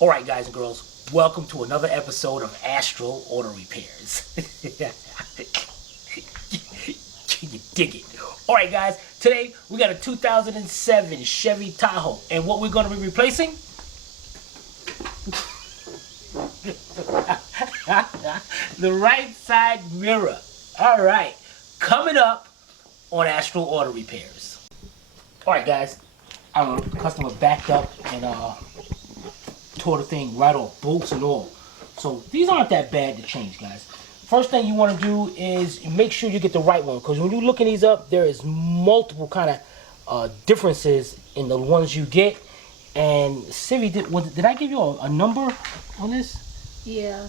Alright guys and girls, welcome to another episode of Astral Auto Repairs. Can you dig it? Alright guys, today we got a 2007 Chevy Tahoe, and what we're going to be replacing? The right side mirror. Alright, coming up on Astral Auto Repairs. Alright guys, our customer backed up and tore the thing right off, bolts and all. So these aren't that bad to change, guys. First thing you want to do is make sure you get the right one, because when you're looking these up, there is multiple kind of differences in the ones you get. And Siri, did I give you a number on this? Yeah.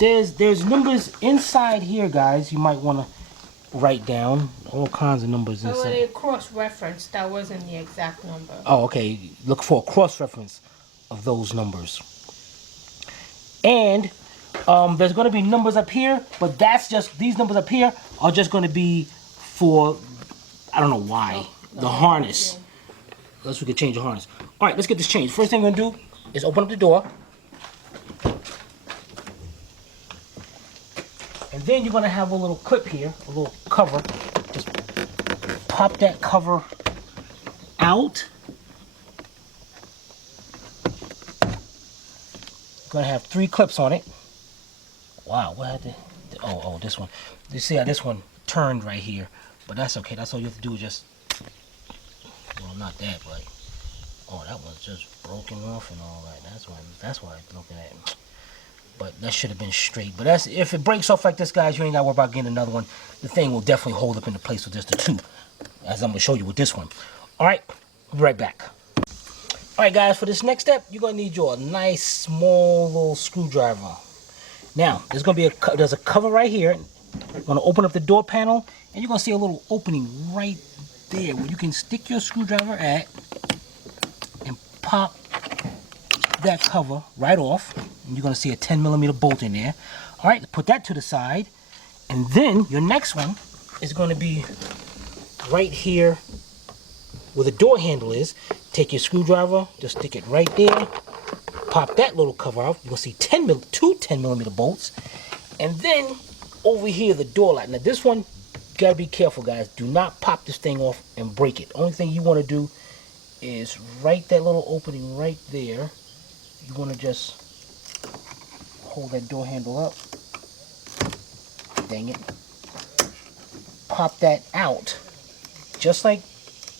There's numbers inside here, guys. You might want to write down all kinds of numbers inside. Oh, they cross-reference. That wasn't the exact number. Oh, okay. Look for a cross-reference of those numbers. And there's going to be numbers up here, but that's just, these numbers up here are just going to be for, I don't know why, the harness. Yeah. Unless we can change the harness. All right, let's get this changed. First thing we're going to do is open up the door. And then you're going to have a little clip here, a little cover. Just pop that cover out. Gonna have 3 clips on it. Wow, what had to? Oh, this one. You see how this one turned right here, but that's okay. That's all you have to do is just. Well, not that, but oh, that one's just broken off and all that. That's why I'm looking at it. But that should have been straight. But that's, if it breaks off like this, guys, you ain't gotta worry about getting another one. The thing will definitely hold up into place with just the 2, as I'm gonna show you with this one. All right, we'll be right back. Alright guys, for this next step, you're going to need your nice small little screwdriver. Now, there's going to be there's a cover right here. You're going to open up the door panel, and you're going to see a little opening right there where you can stick your screwdriver at and pop that cover right off. And you're going to see a 10mm bolt in there. Alright, put that to the side. And then your next one is going to be right here where the door handle is. Take your screwdriver, just stick it right there, pop that little cover out. You're gonna see 2 10mm bolts, and then over here the door lock. Now this one, you gotta be careful, guys. Do not pop this thing off and break it. Only thing you want to do is right that little opening right there. You want to just hold that door handle up. Dang it! Pop that out, just like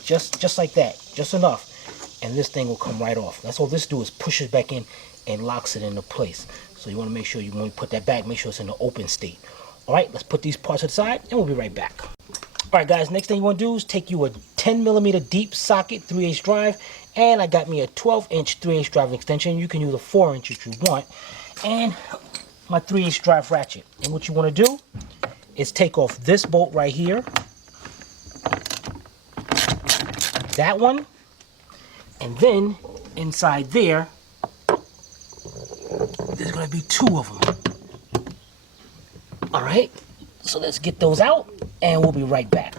that, just enough. And this thing will come right off. That's all this do is push it back in and locks it into place. So you want to make sure when you put that back, make sure it's in the open state. All right, let's put these parts to the side and we'll be right back. All right, guys, next thing you want to do is take you a 10mm deep socket 3/8 drive, and I got me a 12-inch 3/8 drive extension. You can use a 4-inch if you want, and my 3/8 drive ratchet. And what you want to do is take off this bolt right here, that one, and then inside there, there's going to be 2 of them. All right, so let's get those out and we'll be right back.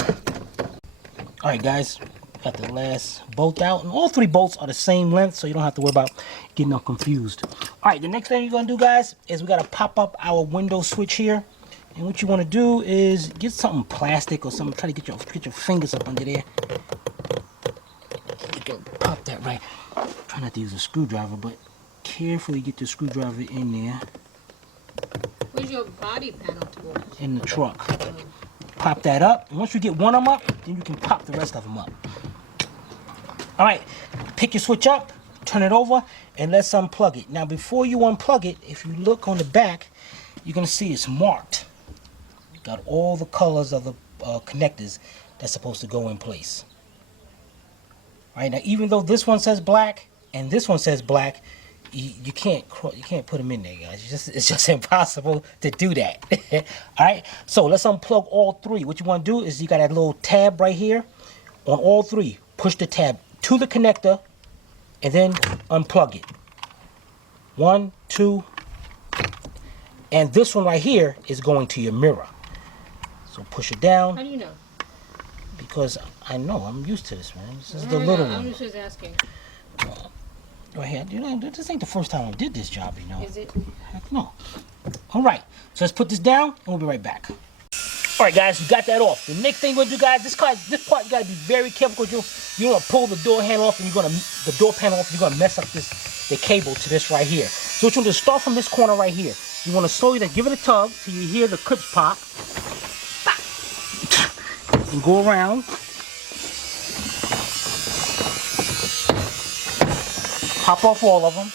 All right, guys, got the last bolt out, and all 3 bolts are the same length, so you don't have to worry about getting all confused. All right, the next thing you're going to do, guys, is we got to pop up our window switch here. And what you want to do is get something plastic or something. Try to get your fingers up under there. You can pop that right. Try not to use a screwdriver, but carefully get the screwdriver in there. Where's your body panel tool? In the truck. Pop that up. And once you get one of them up, then you can pop the rest of them up. All right, pick your switch up, turn it over, and let's unplug it. Now, before you unplug it, if you look on the back, you're gonna see it's marked. Got all the colors of the connectors that's supposed to go in place. All right, now even though this one says black and this one says black, you can't put them in there, guys. It's just impossible to do that. All right, so let's unplug all 3. What you want to do is you got that little tab right here on all 3. Push the tab to the connector and then unplug it. 1, 2, and this one right here is going to your mirror. So push it down. How do you know? Because I know, I'm used to this, man. This is the little one. I'm just asking. Go ahead. You know, this ain't the first time I did this job, you know. Is it? Heck no. All right, so let's put this down and we'll be right back. All right, guys, we got that off. The next thing we're gonna do, guys, this part you gotta be very careful because you don't pull the door handle off and the door panel off. You're gonna mess up the cable to this right here. So what you want to start from this corner right here. You want to slowly give it a tug till you hear the clips pop, and go around. Pop off all of them.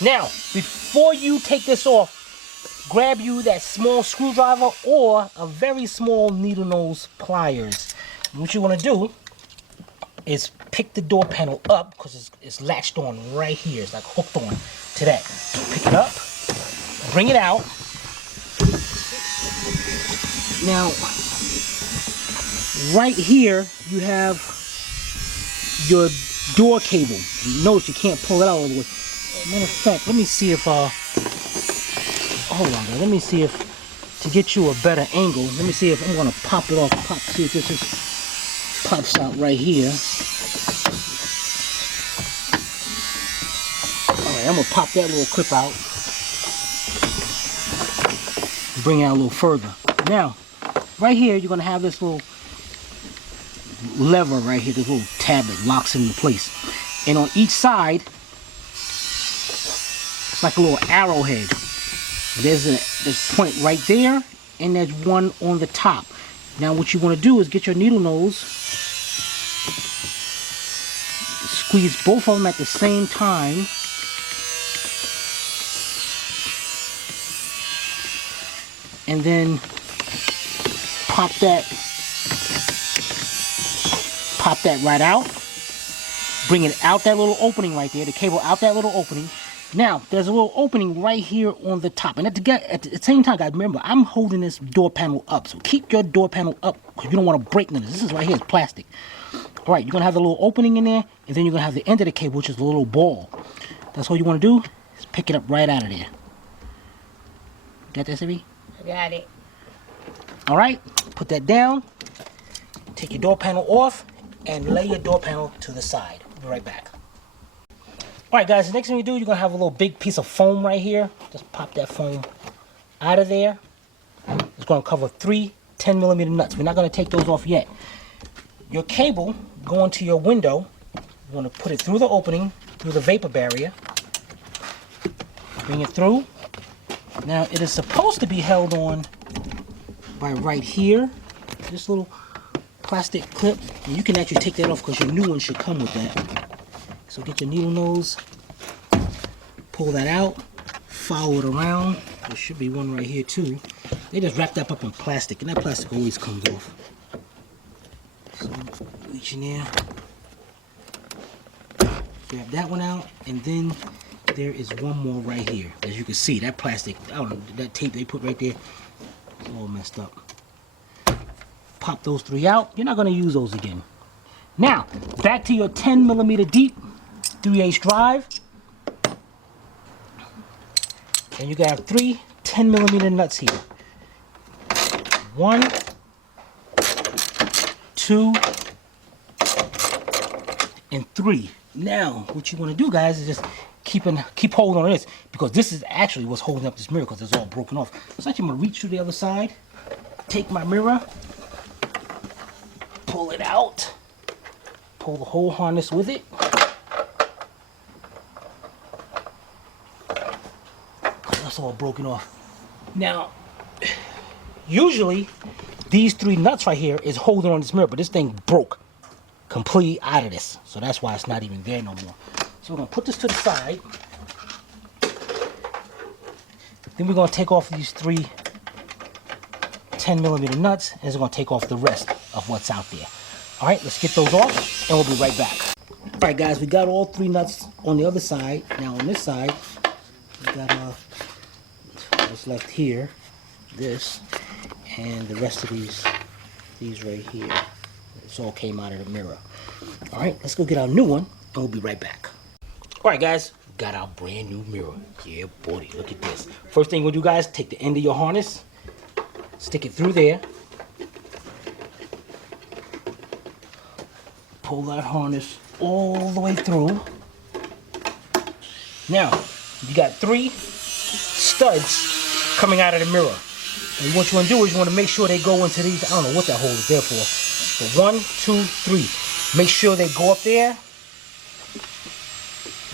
Now, before you take this off, grab you that small screwdriver or a very small needle nose pliers. And what you want to do is pick the door panel up because it's latched on right here. It's like hooked on to that. So pick it up, bring it out. Now, right here you have your door cable. You notice you can't pull it out all the way. Matter of fact, let me see if hold on, guys. Let me see if, to get you a better angle, let me see if I'm gonna pop it off. See if this pops out right here. Alright, I'm gonna pop that little clip out. Bring it out a little further. Now, right here, you're gonna have this little lever right here, this little tab that locks it into place. And on each side, it's like a little arrowhead. There's a point right there, and there's one on the top. Now what you want to do is get your needle nose, squeeze both of them at the same time, and then pop that right out. Bring it out that little opening right there, the cable out that little opening. Now, there's a little opening right here on the top. And at the same time, guys, remember, I'm holding this door panel up. So keep your door panel up because you don't want to break none of this. This is right here, it's plastic. All right, you're going to have the little opening in there, and then you're going to have the end of the cable, which is the little ball. That's all you want to do is pick it up right out of there. Got that, Chevy? I got it. All right, put that down. Take your door panel off and lay your door panel to the side. We'll be right back. All right, guys, the next thing you do, you're going to have a little big piece of foam right here. Just pop that foam out of there. It's going to cover 3 10mm nuts. We're not going to take those off yet. Your cable going to your window, you want to put it through the opening, through the vapor barrier. Bring it through. Now, it is supposed to be held on by right here. This little plastic clip. And you can actually take that off because your new one should come with that. So get your needle nose, pull that out, follow it around. There should be one right here too. They just wrap that up in plastic, and that plastic always comes off. So reach in there, grab that one out, and then there is one more right here. As you can see, that plastic, I don't know, that tape they put right there, it's all messed up. Pop those 3 out. You're not going to use those again. Now, back to your 10mm deep 3/8 drive, and you got 3 10mm nuts here. 1, 2, and 3. Now, what you want to do, guys, is just keep holding on this because this is actually what's holding up this mirror because it's all broken off. So actually, I'm gonna reach to the other side, take my mirror, pull it out, pull the whole harness with it. That's all broken off. Now, usually these 3 nuts right here is holding on this mirror, but this thing broke completely out of this. So that's why it's not even there no more. So we're gonna put this to the side. Then we're gonna take off these 3 10mm nuts, and it's gonna take off the rest of what's out there. All right, let's get those off, and we'll be right back. All right, guys, we got all 3 nuts on the other side. Now on this side, we got what's left here, this, and the rest of these right here. This all came out of the mirror. All right, let's go get our new one, and we'll be right back. All right, guys, we got our brand new mirror. Yeah, buddy, look at this. First thing we'll do, guys, take the end of your harness, stick it through there, pull that harness all the way through, Now, you got 3 studs coming out of the mirror. And what you want to do is you want to make sure they go into these. I don't know what that hole is there for. But 1, 2, 3. Make sure they go up there.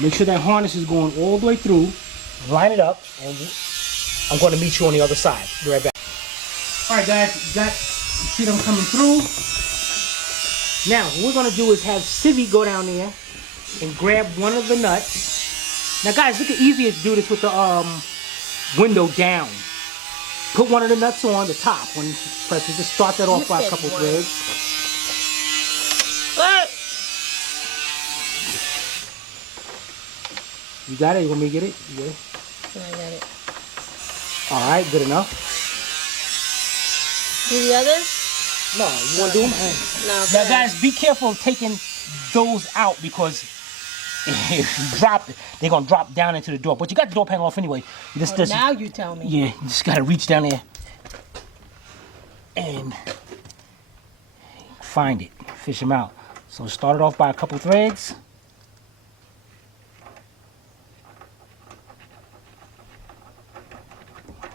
Make sure that harness is going all the way through. Line it up, and I'm going to meet you on the other side. Be right back. All right, guys, you see them coming through. Now, what we're going to do is have Civvy go down there and grab one of the nuts. Now, guys, look how easy it is to do this with the window down. Put one of the nuts on the top when you press it. Just start that off by a couple threads. You got it? You want me to get it? You get it? I got it. All right, good enough. Do the others? No, you want to do them? No. Now, guys, be careful of taking those out because if you drop it, they're going to drop down into the door. But you got the door panel off anyway. Now you tell me. Yeah, you just got to reach down there and find it. Fish them out. So start it off by a couple threads.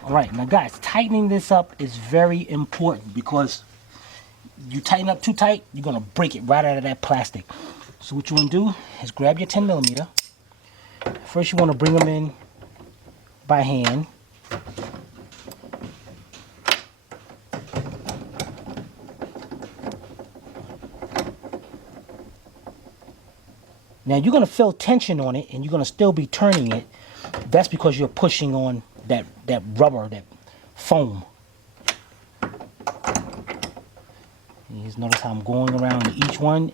All right, now guys, tightening this up is very important because you tighten up too tight, you're gonna break it right out of that plastic. So what you wanna do is grab your 10 millimeter. First you wanna bring them in by hand. Now you're gonna feel tension on it and you're gonna still be turning it. That's because you're pushing on that rubber, that foam. You just notice how I'm going around each one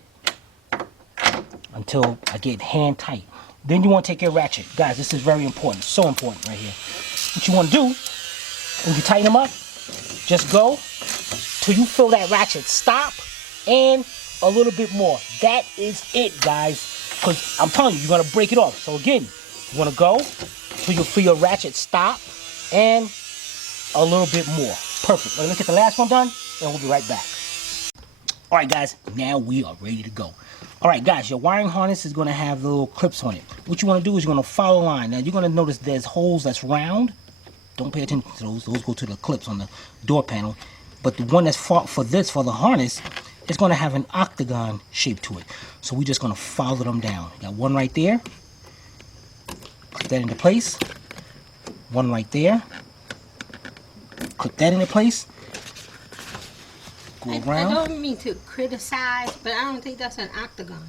until I get hand tight. Then you want to take your ratchet. Guys, this is very important, so important right here. What you want to do, when you tighten them up, just go till you feel that ratchet stop and a little bit more. That is it, guys, because I'm telling you, you're going to break it off. So again, you want to go till you feel your ratchet stop and a little bit more. Perfect. Let's get the last one done and we'll be right back. All right, guys, now we are ready to go. All right, guys, your wiring harness is going to have the little clips on it. What you want to do is you're going to follow the line. Now, you're going to notice there's holes that's round. Don't pay attention to those. Those go to the clips on the door panel. But the one that's for the harness, it's going to have an octagon shape to it. So we're just going to follow them down. Got one right there. Put that into place. One right there. Clip that into place. Go around. I don't mean to criticize, but I don't think that's an octagon.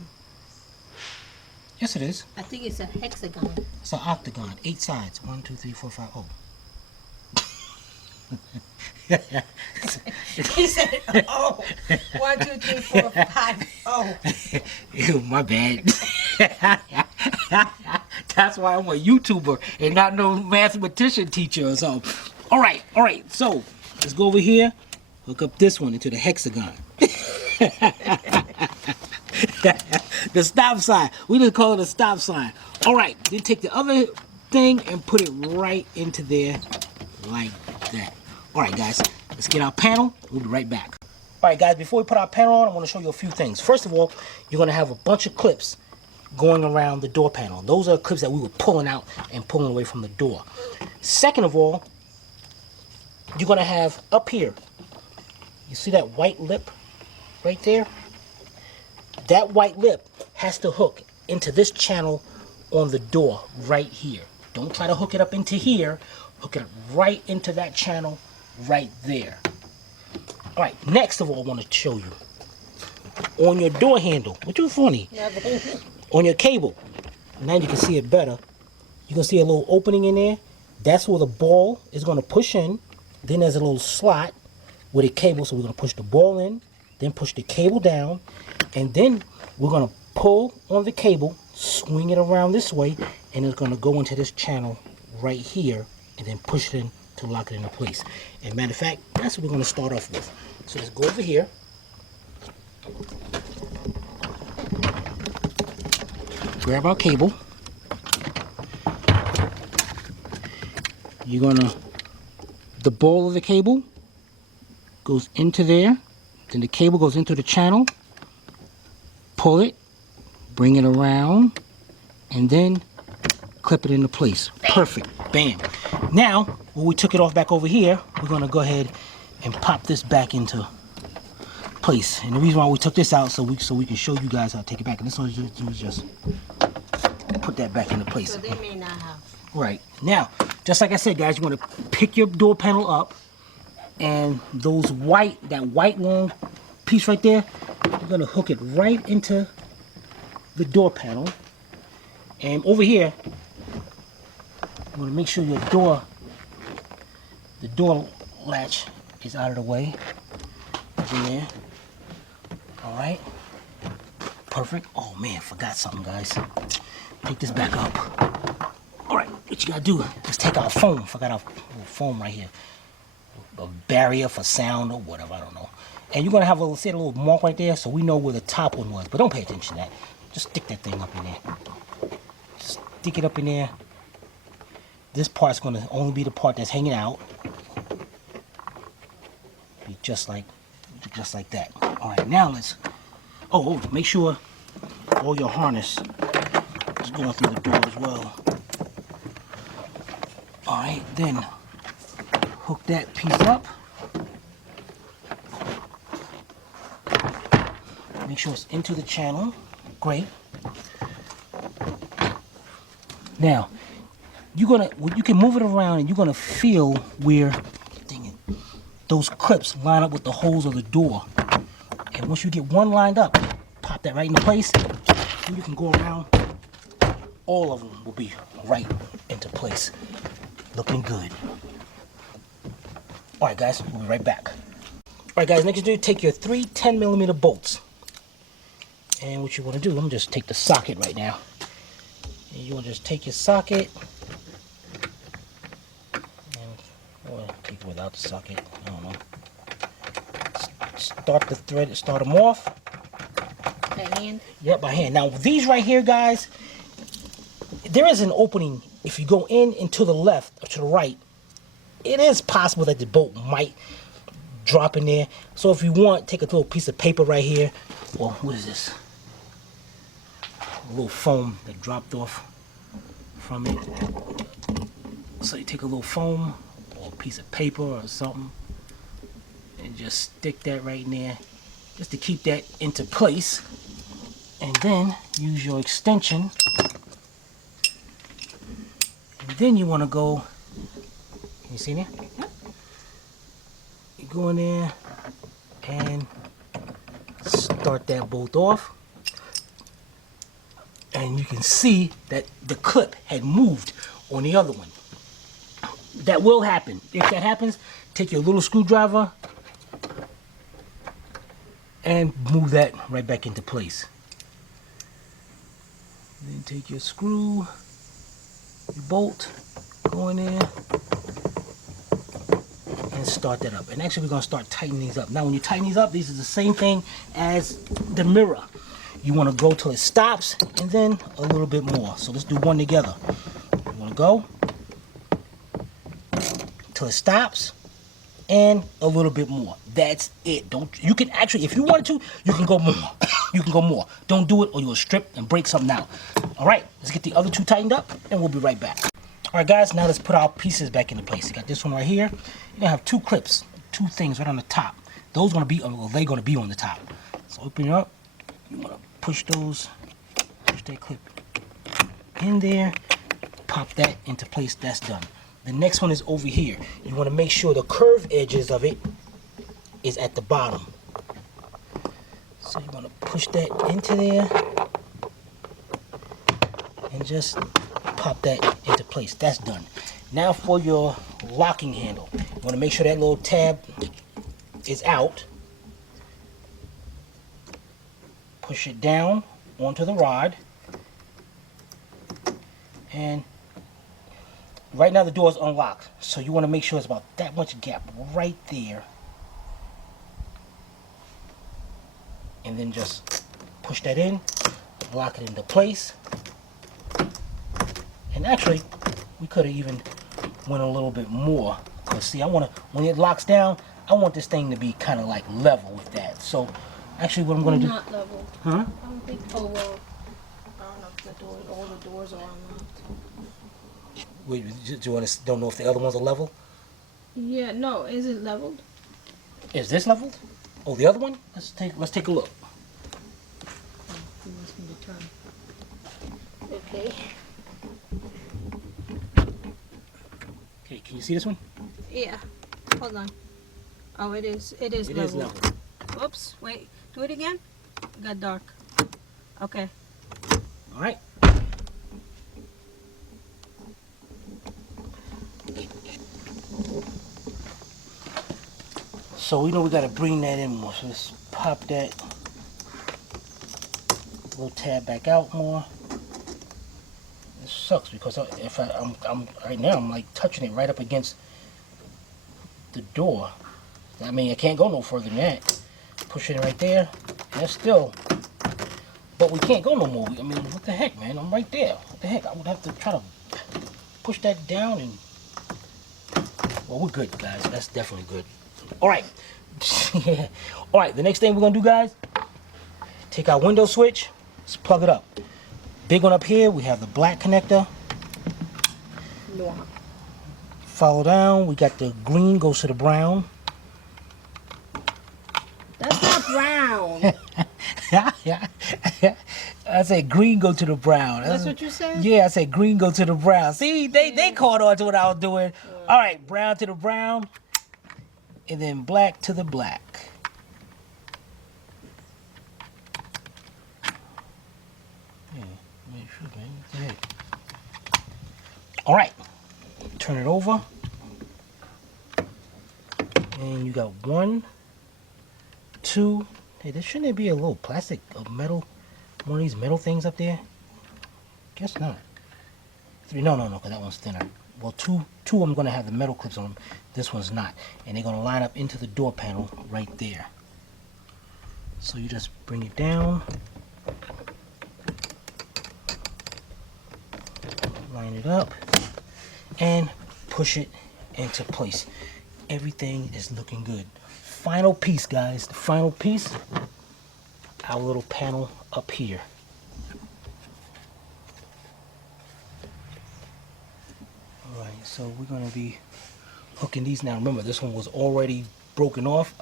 Yes, it is. I think it's a hexagon. It's an octagon. 8 sides. 1, 2, 3, 4, 5. Oh. He said, oh. 1, 2, 3, 4, 5. Oh. Ew, my bad. That's why I'm a YouTuber and not no mathematician teacher or something. All right. So let's go over here. Hook up this one into the hexagon. The stop sign. We just call it a stop sign. All right. Then take the other thing and put it right into there like that. All right, guys. Let's get our panel. We'll be right back. All right, guys. Before we put our panel on, I want to show you a few things. First of all, you're going to have a bunch of clips going around the door panel. Those are clips that we were pulling out and pulling away from the door. Second of all, you're going to have up here, you see that white lip right there? That white lip has to hook into this channel on the door right here. Don't try to hook it up into here. Hook it right into that channel right there. All right, next of all, I want to show you. On your door handle, which is funny, on your cable, now you can see it better. You can see a little opening in there. That's where the ball is going to push in. Then there's a little slot with a cable, so we're going to push the ball in, then push the cable down, and then we're going to pull on the cable, swing it around this way, and it's going to go into this channel right here, and then push it in to lock it into place. And matter of fact, that's what we're going to start off with. So let's go over here. Grab our cable. You're going to, the ball of the cable goes into there, then the cable goes into the channel, pull it, bring it around, and then clip it into place. Perfect. Bam. Now, when we took it off back over here, we're gonna go ahead and pop this back into place. And the reason why we took this out so we can show you guys how to take it back. And this one is just put that back into place. So they may not have. Right. Now, just like I said, guys, you want to pick your door panel up, and that white long piece right there, you're gonna hook it right into the door panel. And over here, you want to make sure the door latch is out of the way. It's in there. All right. Perfect. Oh man, forgot something, guys. Take this back up. All right, what you gotta do is take our foam. Forgot our foam right here. A barrier for sound or whatever, I don't know. And you're gonna have a little mark right there, so we know where the top one was. But don't pay attention to that. Just stick that thing up in there. Just stick it up in there. This part's gonna only be the part that's hanging out. Be just like that. All right, now let's. Oh, make sure all your harness is going through the door as well. All right, then hook that piece up. Make sure it's into the channel. Great. Now, you can move it around and you're gonna feel where, dang it, those clips line up with the holes of the door. And once you get one lined up, pop that right into place. And you can go around. All of them will be right into place. Looking good. All right, guys, we'll be right back. All right, guys, next you do, take your 3 10mm bolts. And what you want to do, I'm gonna just take the socket right now. And you want to just take your socket. And or take it without the socket. I don't know. Start the thread, start them off. By hand? Yep, by hand. Now, these right here, guys, there is an opening. If you go in and to the left or to the right, it is possible that the bolt might drop in there. So if you want, take a little piece of paper right here. Well, what is this? A little foam that dropped off from it. So you take a little foam or a piece of paper or something and just stick that right in there just to keep that into place. And then use your extension. And then you want to go, can you see there? You go in there and start that bolt off. And you can see that the clip had moved on the other one. That will happen. If that happens, take your little screwdriver and move that right back into place. Then take your screw, your bolt, go in there, and start that up. And actually we're gonna start tightening these up. Now when you tighten these up, these are the same thing as the mirror. You wanna go till it stops, and then a little bit more. So let's do one together. You wanna go till it stops, and a little bit more. That's it. You can actually, if you wanted to, you can go more. You can go more. Don't do it or you'll strip and break something out. All right, let's get the other two tightened up and we'll be right back. All right, guys, now let's put our pieces back into place. You got this one right here. You're gonna have two clips, two things right on the top. Those gonna be, well, they're gonna be on the top. So open it up. You wanna push that clip in there, pop that into place. That's done. The next one is over here. You want to make sure the curved edges of it is at the bottom. So you want to push that into there and just pop that into place. That's done. Now for your locking handle. You want to make sure that little tab is out. Push it down onto the rod. And right now the door is unlocked, so you want to make sure it's about that much gap right there. And then just push that in, lock it into place. And actually, we could have even went a little bit more. Because see, when it locks down, I want this thing to be kind of like level with that. So actually what I'm going to do... Not level. Huh? I don't think, oh well, I don't know if all the doors are unlocked. Wait, do you want to don't know if the other ones are level? Yeah, no, is it leveled? Is this leveled? Oh, the other one? Let's take a look. Oh, he wants me to turn. Okay. Okay, can you see this one? Yeah. Hold on. Oh, it is. It is It leveled. is leveled. Oops. Wait. Do it again. It got dark. Okay. All right. So we know we gotta bring that in more. So let's pop that little tab back out more. It sucks because I'm right now I'm like touching it right up against the door. I mean I can't go no further than that. Pushing it right there, and that's still. But we can't go no more. I mean, what the heck, man? I'm right there. What the heck? I would have to try to push that down and. Well, we're good, guys. That's definitely good. All right. Yeah. All right. The next thing we're gonna do, guys, take our window switch. Let's plug it up. Big one up here. We have the black connector. No. Follow down. We got the green goes to the brown. That's not brown. Yeah. I said green go to the brown. That's what you said? Yeah, I said green go to the brown. See, they caught on to what I was doing. All right, brown to the brown, and then black to the black. Yeah, make sure, man. What the heck? All right, turn it over, and you got 1, 2. Hey, there shouldn't be a little plastic, a metal, one of these metal things up there? Guess not. 3, no, because that one's thinner. Well, two of them gonna have the metal clips on them. This one's not, and they're gonna line up into the door panel right there. So you just bring it down, line it up, and push it into place. Everything is looking good. Final piece, guys. The final piece, our little panel up here. All right, so we're gonna be hooking these now. Remember, this one was already broken off.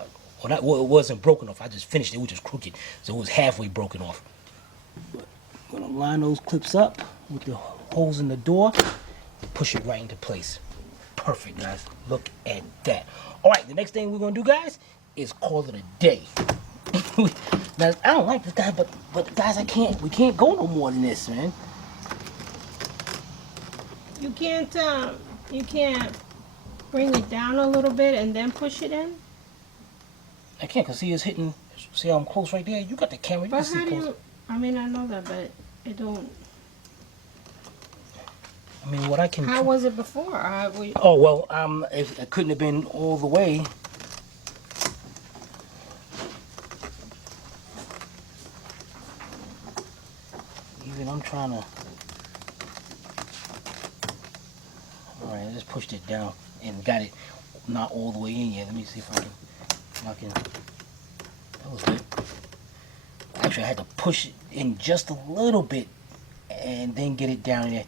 Well, it wasn't broken off. I just finished it. It was just crooked, so it was halfway broken off. But I'm gonna line those clips up with the holes in the door. Push it right into place. Perfect, guys. Look at that. All right, the next thing we're gonna do, guys, is call it a day. Now, I don't like this guy, but guys, we can't go no more than this, man. You can't bring it down a little bit and then push it in? I can't, cause see it's hitting. See how I'm close right there? You got the camera. You But can see how do close. you, I mean, I know that, but it don't. I mean, what I can. How was it before? Oh well, it couldn't have been all the way. Even I'm trying to. All right, I just pushed it down and got it not all the way in yet. Let me see if I can. That was good. Actually, I had to push it in just a little bit and then get it down there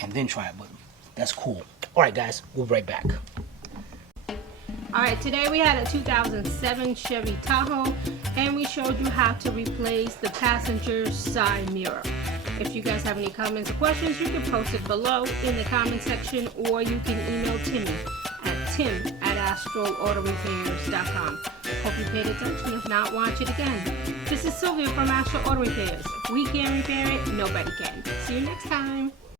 and then try it. But that's cool. All right, guys, we'll be right back. All right, today we had a 2007 Chevy Tahoe, and we showed you how to replace the passenger side mirror. If you guys have any comments or questions, you can post it below in the comment section, or you can email Timmy at tim@astralautorepairs.com. Hope you paid attention. If not, watch it again. This is Sylvia from Astral Auto Repairs. If we can't repair it, nobody can. See you next time.